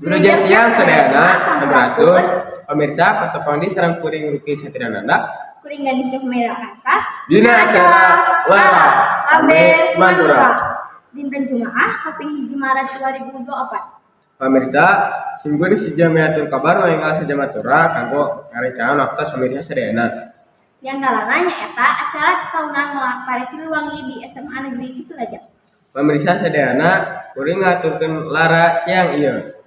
Wilujeng siang sadayana sampurasun pemirsa patepang di sareng kuring Ruki Satriananda Kuring Gadis Merah Rasa dina acara Lara Ame Madura. Dinten Jumaah kaping 1 Maret 2024. Pemirsa singgung sija meatur kabar waenggal sejamatura kanggo ngarencangan waktu pemirsa sadayana. Yang ngaranna nyaeta acara tahunan Melak Pare Siliwangi di SMA Negeri Situraja. Pemirsa sadayana kuring ngaturkeun Lara siang ieu.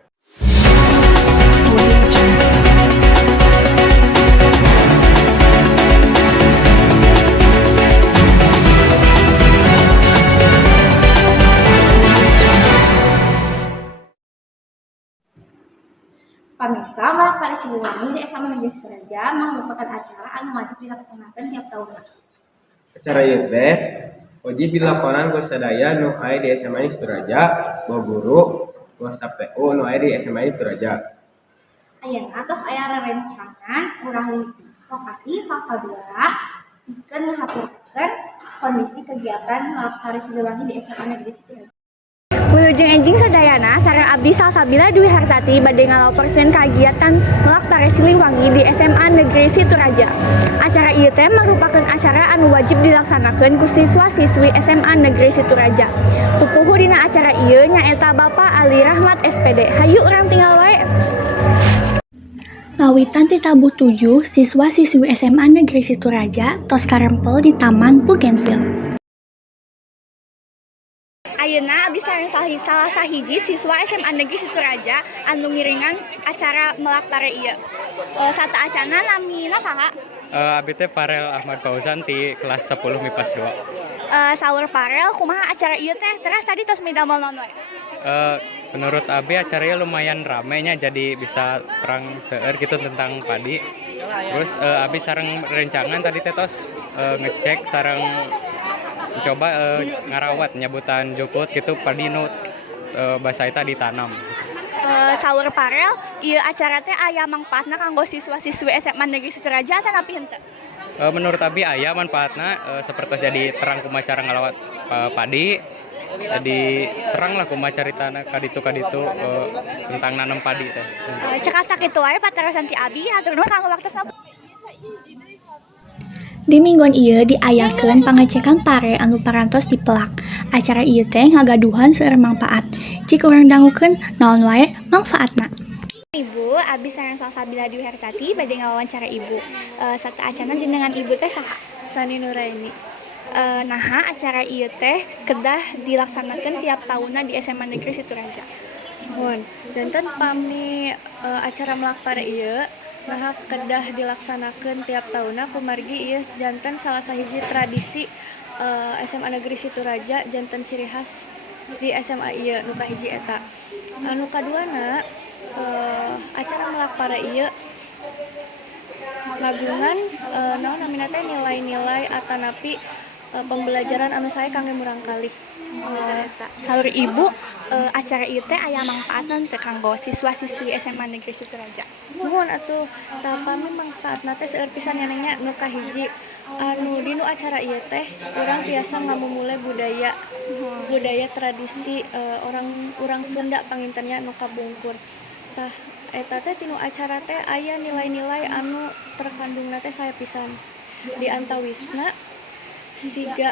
Pamirsa, Melak Pare Siliwangi di SMA Negeri Situraja merupakan acara anu wajib dilaksanakan tiap tahunna. Acara ieu teh wajib dilakonan ku sadaya nu aya di SMA Situraja, guru, staf TU nu aya di SMA Situraja. Ayeuna tos aya rerencangan urang lokasi salsabila pikeun ngahaturkeun kondisi kegiatan Melak Pare Siliwangi di SMA Negeri Situraja. Wilujeng enjing sadayana sareng abdi salsabila Dwi Hartati bade ngalaporkeun kagiatan Melak Pare Siliwangi di SMA Negeri Situraja. Acara ieu teh merupakan acara anu wajib dilaksanakeun ku siswa-siswi SMA Negeri Situraja. Pupuhu dina acara ieu nyaeta Bapak Ali Rahmat SPD. Hayu urang tinggal wae. Ngawitan ti tabuh 7, siswa-siswi SMA Negeri Situraja tos karempel di Taman Bougainville. Ayeuna abdi sareng salah sahiji siswa SMA Negeri Situraja anu ngiringan acara Melak Pare ieu. Sata acana namina saha? Abi teh Farel Ahmad Fauzan ti kelas 10 MIPAS 2. Saur Farel kumaha acara ieu teh? Teras tadi tos midamel naon wae? Menurut Abi acaranya lumayan ramenya, jadi bisa terang seueur gitu tentang padi. Terus Abi sareng rencangan tadi teh tos ngecek sareng coba ngarawat nyebutan jukut gitu padi nu basa eta ditanam. Saur Farel, ieu acara teh aya mangpaatna kanggo siswa-siswi SMA Negeri Situraja atawa napi henteu? Menurut Abi aya manfaatna seperti jadi terang kumaha cara ngalawat padi. Jadi terang lah kumaha caritana kaditu tentang nanam padi teh. Cekap sakitu wae paterosan ti Abi, hatur nuhun kanggo waktosna. Di mingguan ieu diayakeun pangecekan pare anu parantos di pelak. Acara ieu teh ngagaduhan seueur manfaat. Cik urang dangukeun naon wae manfaatna. Ibu, Abi sareng salsabila Dwi Hartati bade ngawawancara Ibu. Sata acana jenengan Ibu teh saha? Sani Nuraini. Naha acara ieu teh kedah dilaksanakeun tiap tahunna di SMA Negeri Situraja. Mun janten pami acara Melak Pare ieu nah kedah dilaksanakeun tiap tahunna kumargi ieu janten salah sahiji tradisi SMA Negeri Situraja janten ciri khas di SMA ieu nu kahiji eta. Anu kaduana acara Melak Pare ieu ngagungan naon namina teh nilai-nilai atanapi pembelajaran anu sae kangge murang kalih. Saur Ibu, acara ieu teh aya mangpaatna teh kanggo siswa-siswi SMA Negeri Situraja. Nuhun atuh, pami mangfaatna teh seueur pisan nyanengnya nu kahiji. Anu dinu acara ieu teh urang tiasa ngamumule budaya tradisi orang Sunda pangintennya nu kabungkur. Tah eta teh tinu acara teh aya nilai-nilai anu terkandungna teh sae pisan. Di antawisna siga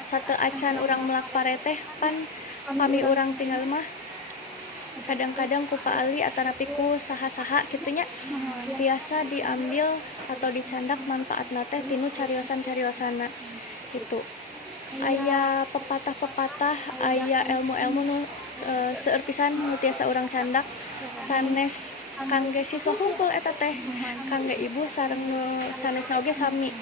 satu acan urang Melak Pare teh pan pami urang tinggal mah kadang-kadang ku Pak Ali atanapi ku saha-saha kitunya biasa diambil atau dicandak manfaatna teh tinu cariosan-cariosana gitu. Aya pepatah-pepatah, aya ilmu-ilmu nu seueur pisan nu tiasa urang candak sanes kangge siswa hungkul eta teh. Kangge ibu sareng sanesna oge sami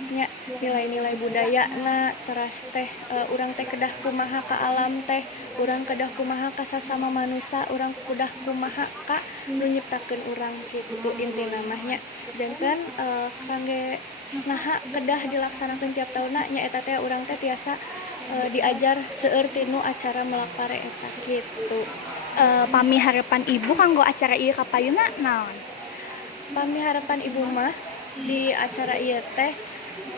nya nilai-nilai budayana teras teh urang teh kedah kumaha ka alam teh, urang kedah kumaha ka sasama manusia, urang kedah kumaha ka nu nyiptakeun urang kitu intina mah nya. Janten kangge naha kedah dilaksanakeun tiap tahunna nya eta teh urang teh tiasa diajar seueur tinu acara Melak Pare eta kitu. Pami harapan Ibu kanggo acara ieu kapayuna naon? Pami harapan ibu mah di acara ieu teh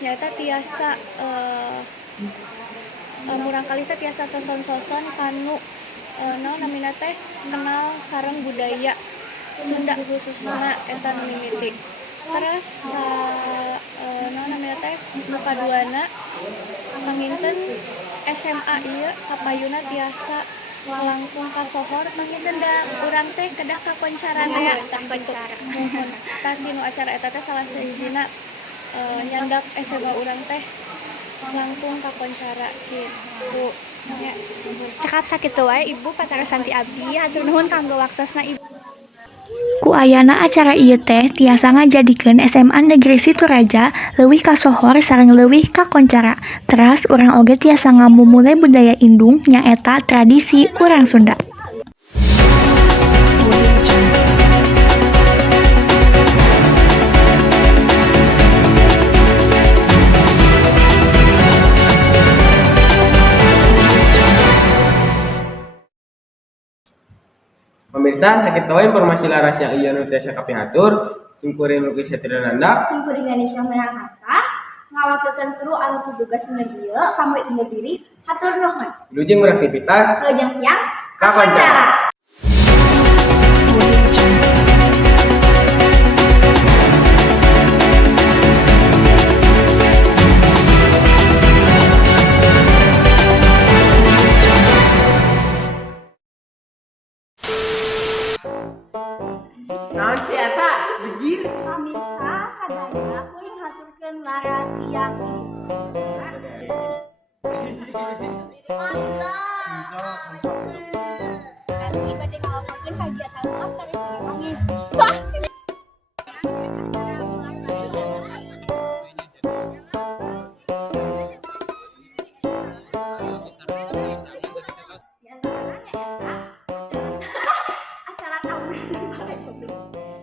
nyata tiasa murang kali teh tiasa soson-soson kanu naon namina teh kenal sareng budaya Sunda khususna eta nu mimiti. Terus naon namina teh nu kaduana panginten SMA ieu kapayuna tiasa langkung kasohor panginten da urang teh kedah kakoncarana ya kakoncara. Mohon tadi nu acara eta teh salah sahijina nyandak SMA urang teh langkung kakoncara gitu. Ya. Cekap sakitu wae Ibu pataresan ti abdi hatur nuhun kanggo waktosna Ibu. Ku ayana acara ieu teh tiasa ngajadikeun SMA Negeri Situraja leuwih kasohor sareng leuwih kakoncara. Teras urang oge tiasa ngamumule budaya indung nyaeta tradisi urang Sunda. Pemirsa, sakit tahu informasi laras yang iya nu tiasa kapihatur, simkuring Luki Satriananda, Simkuring Ganesha Menangasa, ngawakilkan kru anu tugas ieu pamit undur diri, hatur nuhun. Lujeng beraktivitas, Lajeng siang, kakoncara. Naon sih eta? Bejir. Pamirsa sadaya kuring haturkeun rahasia ieu. Kami bade ngalaporkeun kagiatan ulap dari Siliwangi. Di antaranya eta acara tahunan.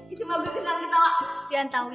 Itu mah bisa kita Dian tahu